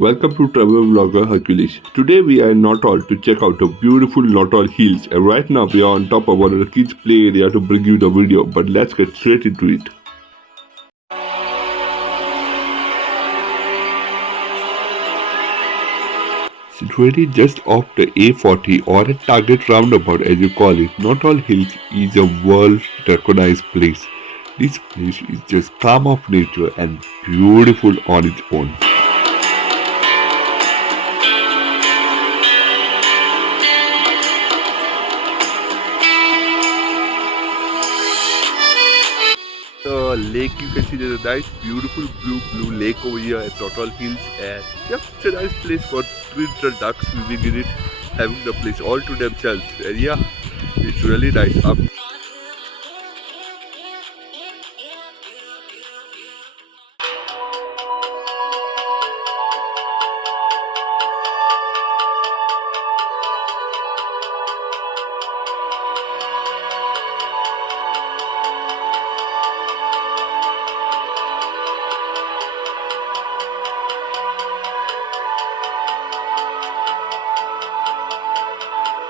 Welcome to travel vlogger Hercules. Today we are in Northolt to check out the beautiful Northolt hills, and right now we are on top of one of the kids play area to bring you the video, but let's get straight into it. Situated just off the A40 or a target roundabout as you call it, Northolt Hills is a world recognized place. This place is just calm of nature and beautiful on its own. The lake, you can see there's a nice beautiful blue lake over here at Northolt Hills, and yeah, it's a nice place for three little ducks swimming in it, having the place all to themselves, and yeah, it's really nice.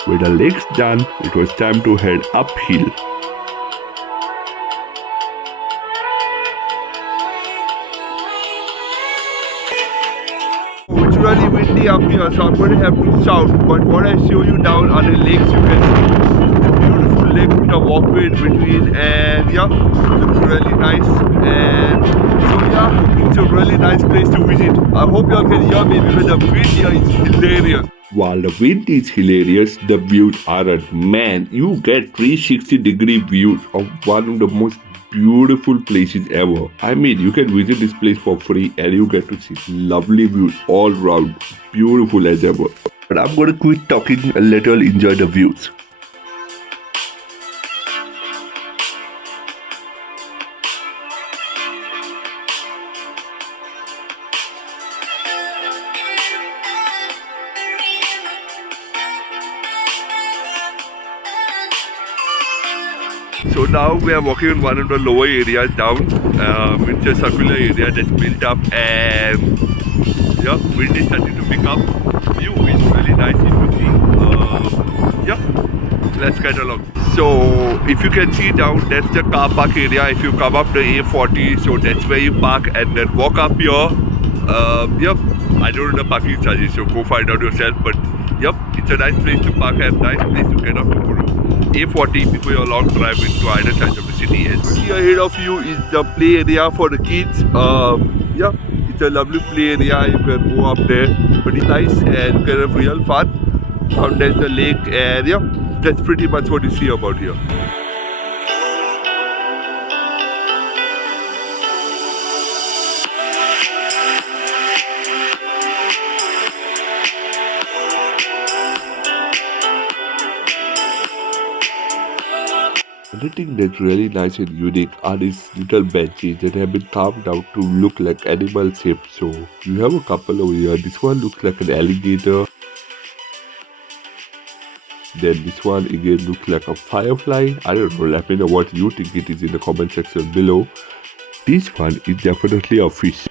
With the legs done, it was time to head uphill. It's really windy up here, so I'm going to have to shout. But what I show you down are the lakes. You can see the beautiful lake with a walkway in between, and yeah, looks really nice. And so yeah, it's a really nice place to visit. I hope y'all can hear me because the wind here is hilarious. While the wind is hilarious, the views aren't. Man, you get 360-degree views of one of the most beautiful places ever. I mean, you can visit this place for free and you get to see lovely views all around. Beautiful as ever. But I'm going to quit talking and let you all enjoy the views. So now we are walking in one of the lower areas down, which is a circular area that's built up, and yeah, wind is starting to pick up. View is really nice to see. Yeah, let's get along. So if you can see down, that's the car park area. If you come up the A40, so that's where you park and then walk up here. Yep, I don't know the parking charges, so go find out yourself. But yep, it's a nice place to park and nice place to get off to A40 before your long drive into either side of the city. And here ahead of you is the play area for the kids. Yeah, it's a lovely play area. You can go up there, pretty nice, and you can have real fun. And there's the lake, and yeah, that's pretty much what you see about here. The thing that's really nice and unique are these little benches that have been carved out to look like animal shapes. So you have a couple over here. This one looks like an alligator. Then this one again looks like a firefly. I don't know, let me know what you think it is in the comment section below. This one is definitely a fish.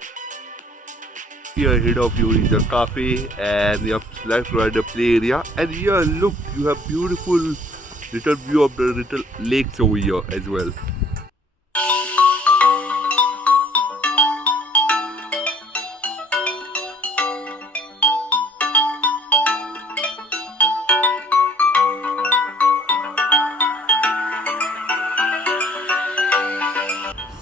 Here ahead of you is a cafe, and you have left right the play area. And here look, you have beautiful little view of the little lakes over here as well.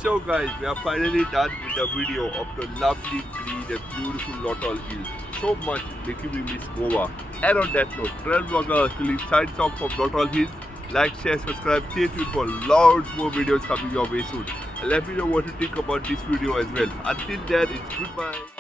So guys, we are finally done with the video of the lovely green and beautiful Northolt Hills. So much making me miss Goa. And on that note, travel vlogger Hercules signs off from Northolt Hills. Like, share, subscribe, stay tuned for loads more videos coming your way soon. And let me know what you think about this video as well. Until then, it's goodbye.